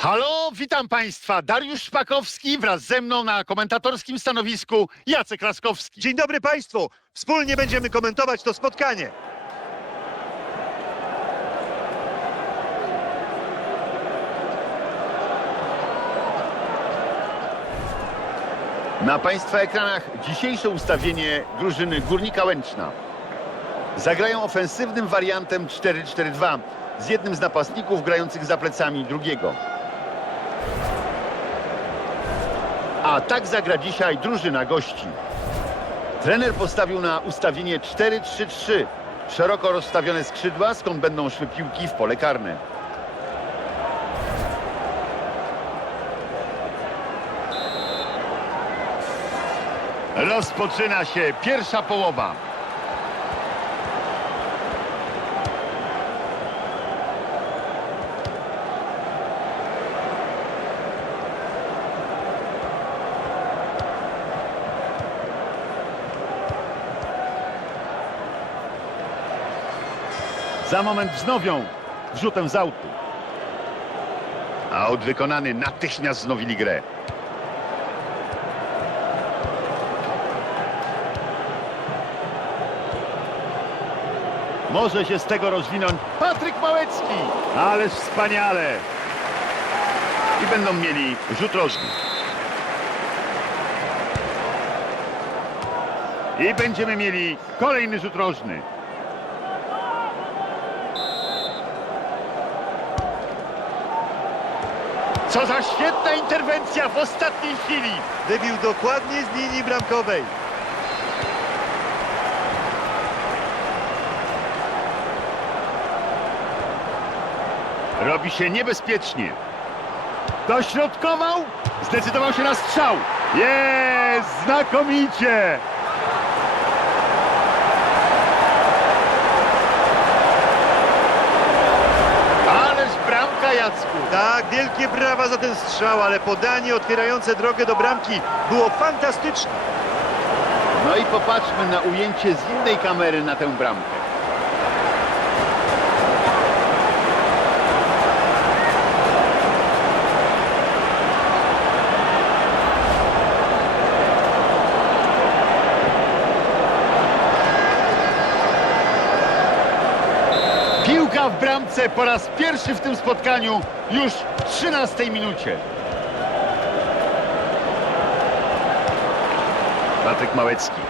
Halo, witam Państwa. Dariusz Szpakowski wraz ze mną na komentatorskim stanowisku Jacek Laskowski. Dzień dobry Państwu. Wspólnie będziemy komentować to spotkanie. Na Państwa ekranach dzisiejsze ustawienie drużyny Górnika Łęczna. Zagrają ofensywnym wariantem 4-4-2 z jednym z napastników grających za plecami drugiego. A tak zagra dzisiaj drużyna gości. Trener postawił na ustawienie 4-3-3. Szeroko rozstawione skrzydła, skąd będą szły piłki w pole karne. Rozpoczyna się pierwsza połowa. Za moment wznowią rzutem z autu. Aut wykonany natychmiast znowili grę. Może się z tego rozwinąć Patryk Małecki. Ależ wspaniale. I będą mieli rzut rożny. I będziemy mieli kolejny rzut rożny. Co za świetna interwencja w ostatniej chwili. Wybił dokładnie z linii bramkowej. Robi się niebezpiecznie. Dośrodkował. Zdecydował się na strzał. Jest! Znakomicie! Ależ Jacku. Tak, wielkie brawa za ten strzał, ale podanie otwierające drogę do bramki było fantastyczne. No i popatrzmy na ujęcie z innej kamery na tę bramkę. W bramce po raz pierwszy w tym spotkaniu już w 13 minucie. Patryk Małecki.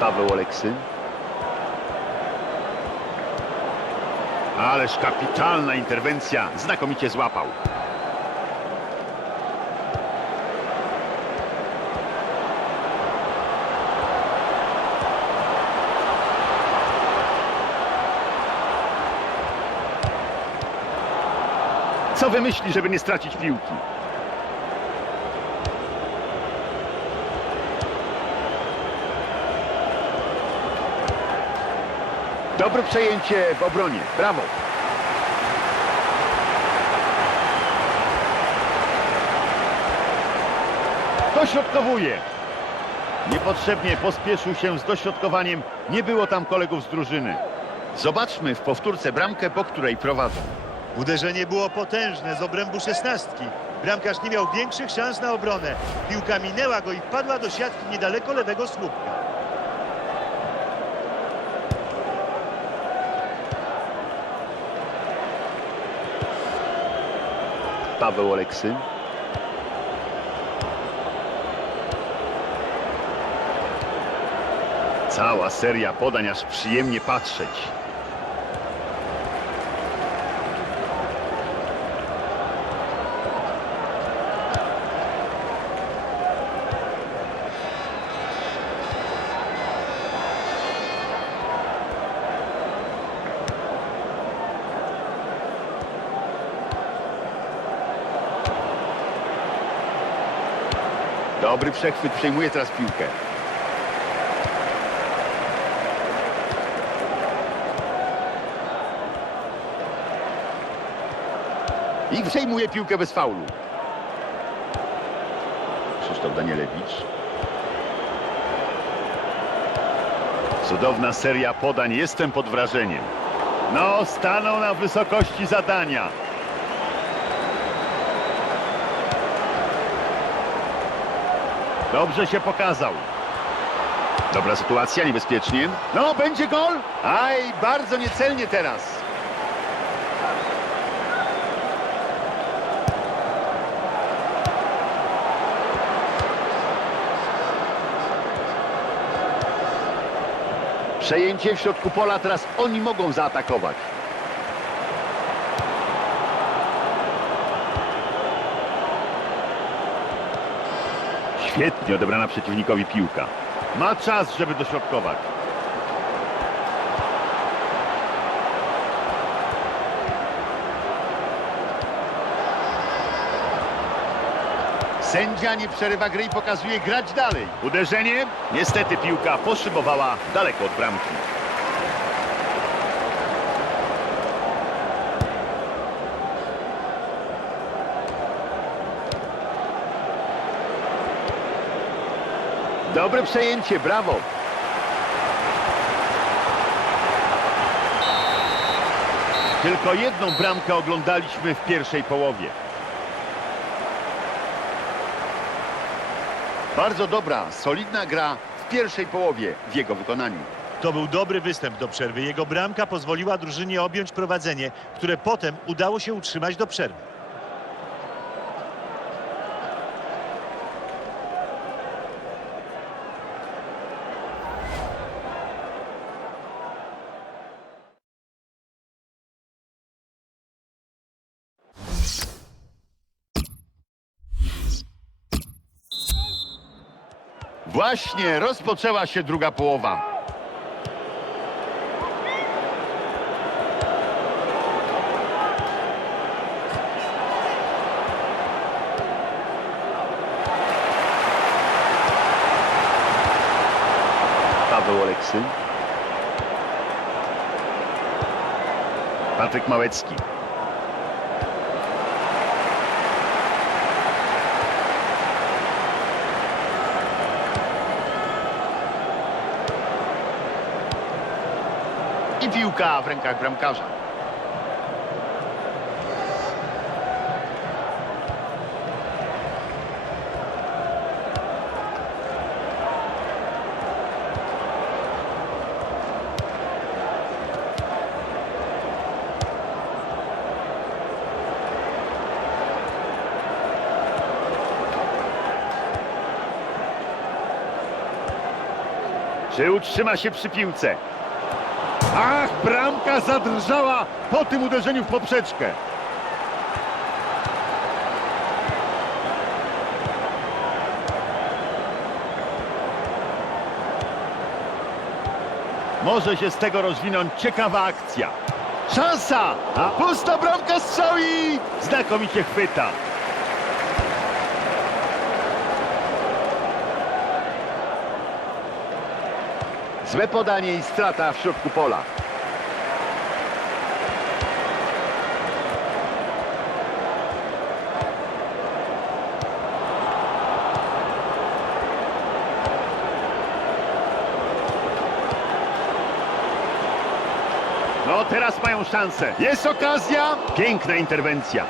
Paweł Oleksy. Ależ kapitalna interwencja. Znakomicie złapał. Co wymyśli, żeby nie stracić piłki? Dobre przejęcie w obronie. Brawo. Dośrodkowuje. Niepotrzebnie pospieszył się z dośrodkowaniem. Nie było tam kolegów z drużyny. Zobaczmy w powtórce bramkę, po której prowadzą. Uderzenie było potężne z obrębu szesnastki. Bramkarz nie miał większych szans na obronę. Piłka minęła go i wpadła do siatki niedaleko lewego słupka. Paweł Oleksy. Cała seria podań, aż przyjemnie patrzeć. Dobry przechwyt, przejmuje teraz piłkę. I przejmuje piłkę bez faulu. Krzysztof Danielewicz. Cudowna seria podań, jestem pod wrażeniem. No, stanął na wysokości zadania. Dobrze się pokazał. Dobra sytuacja, niebezpiecznie. No, będzie gol. Aj, bardzo niecelnie teraz. Przejęcie w środku pola, teraz oni mogą zaatakować. Świetnie odebrana przeciwnikowi piłka. Ma czas, żeby dośrodkować. Sędzia nie przerywa gry i pokazuje grać dalej. Uderzenie? Niestety piłka poszybowała daleko od bramki. Dobre przejęcie, brawo. Tylko jedną bramkę oglądaliśmy w pierwszej połowie. Bardzo dobra, solidna gra w pierwszej połowie w jego wykonaniu. To był dobry występ do przerwy. Jego bramka pozwoliła drużynie objąć prowadzenie, które potem udało się utrzymać do przerwy. Właśnie rozpoczęła się druga połowa. Paweł Oleksy. Patryk Małecki. I piłka w rękach bramkarza. Czy utrzyma się przy piłce? Ach, bramka zadrżała po tym uderzeniu w poprzeczkę. Może się z tego rozwinąć ciekawa akcja. Szansa! A pusta bramka strzał i znakomicie chwyta. Złe podanie i strata w środku pola. No teraz mają szansę. Jest okazja. Piękna interwencja.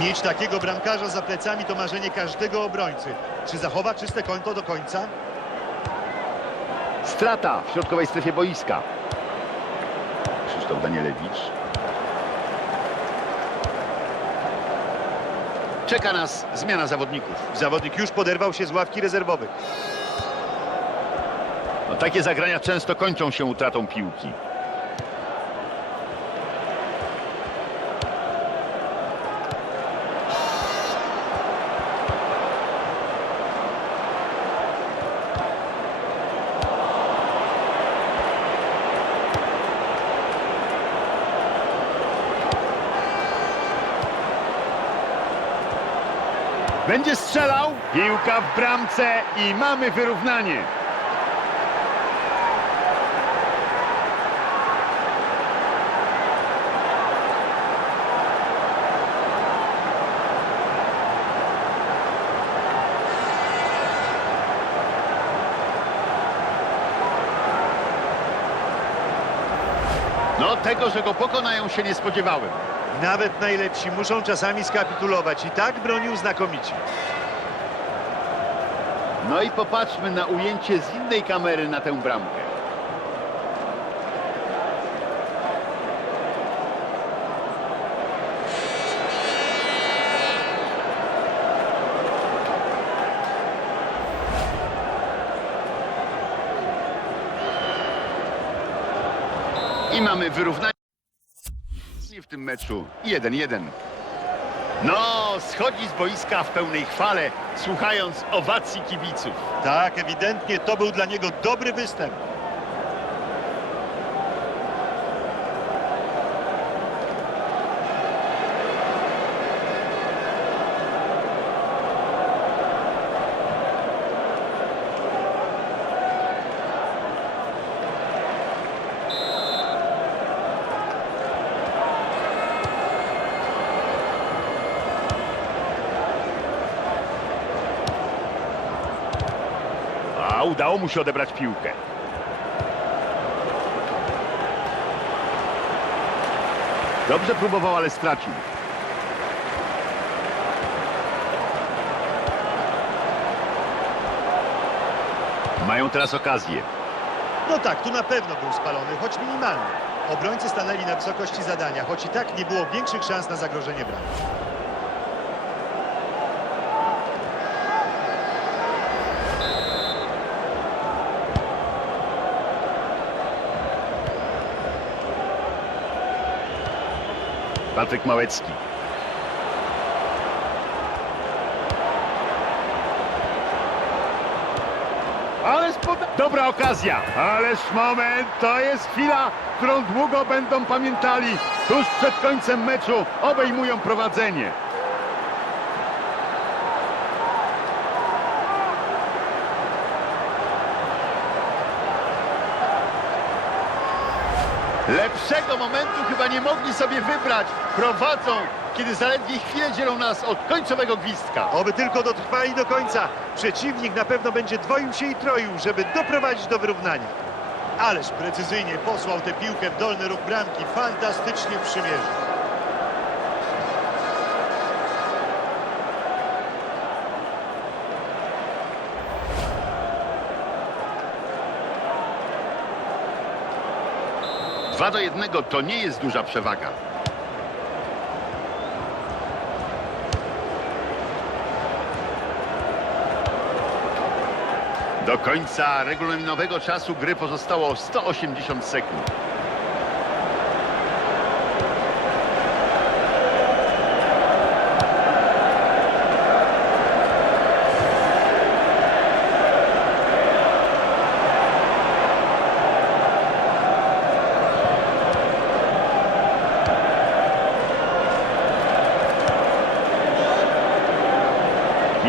Mieć takiego bramkarza za plecami to marzenie każdego obrońcy. Czy zachowa czyste konto do końca? Strata w środkowej strefie boiska. Krzysztof Danielewicz. Czeka nas zmiana zawodników. Zawodnik już poderwał się z ławki rezerwowych. No, takie zagrania często kończą się utratą piłki. Będzie strzelał. Piłka w bramce i mamy wyrównanie. No tego, że go pokonają się nie spodziewałem. Nawet najlepsi muszą czasami skapitulować i tak bronił znakomicie. No i popatrzmy na ujęcie z innej kamery na tę bramkę. I mamy wyrównanie tym meczu 1-1. No, schodzi z boiska w pełnej chwale, słuchając owacji kibiców. Tak, ewidentnie to był dla niego dobry występ. A udało mu się odebrać piłkę. Dobrze próbował, ale stracił. Mają teraz okazję. No tak, tu na pewno był spalony, choć minimalnie. Obrońcy stanęli na wysokości zadania, choć i tak nie było większych szans na zagrożenie bramki. Patryk Małecki. Ależ poda... Dobra okazja. Ależ moment, to jest chwila, którą długo będą pamiętali. Tuż przed końcem meczu obejmują prowadzenie. Lepszego momentu chyba nie mogli sobie wybrać. Prowadzą, kiedy zaledwie chwilę dzielą nas od końcowego gwizdka. Oby tylko dotrwali do końca. Przeciwnik na pewno będzie dwoił się i troił, żeby doprowadzić do wyrównania. Ależ precyzyjnie posłał tę piłkę w dolny róg bramki. Fantastycznie przymierzył. Dwa do jednego to nie jest duża przewaga. Do końca regulaminowego czasu gry pozostało 180 sekund.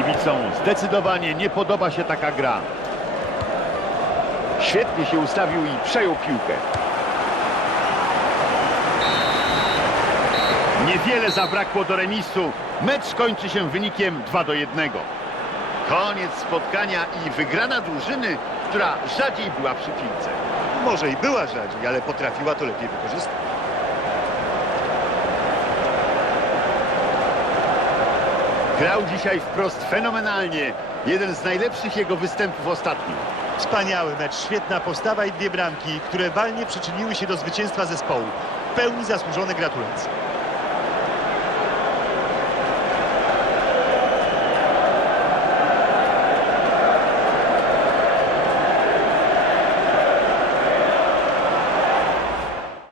Kibicom zdecydowanie nie podoba się taka gra. Świetnie się ustawił i przejął piłkę. Niewiele zabrakło do remisu. Mecz kończy się wynikiem 2 do 1. Koniec spotkania i wygrana drużyny, która rzadziej była przy piłce. Może i była rzadziej, ale potrafiła to lepiej wykorzystać. Grał dzisiaj wprost fenomenalnie. Jeden z najlepszych jego występów ostatnio. Wspaniały mecz, świetna postawa i dwie bramki, które walnie przyczyniły się do zwycięstwa zespołu. W pełni zasłużone gratulacje.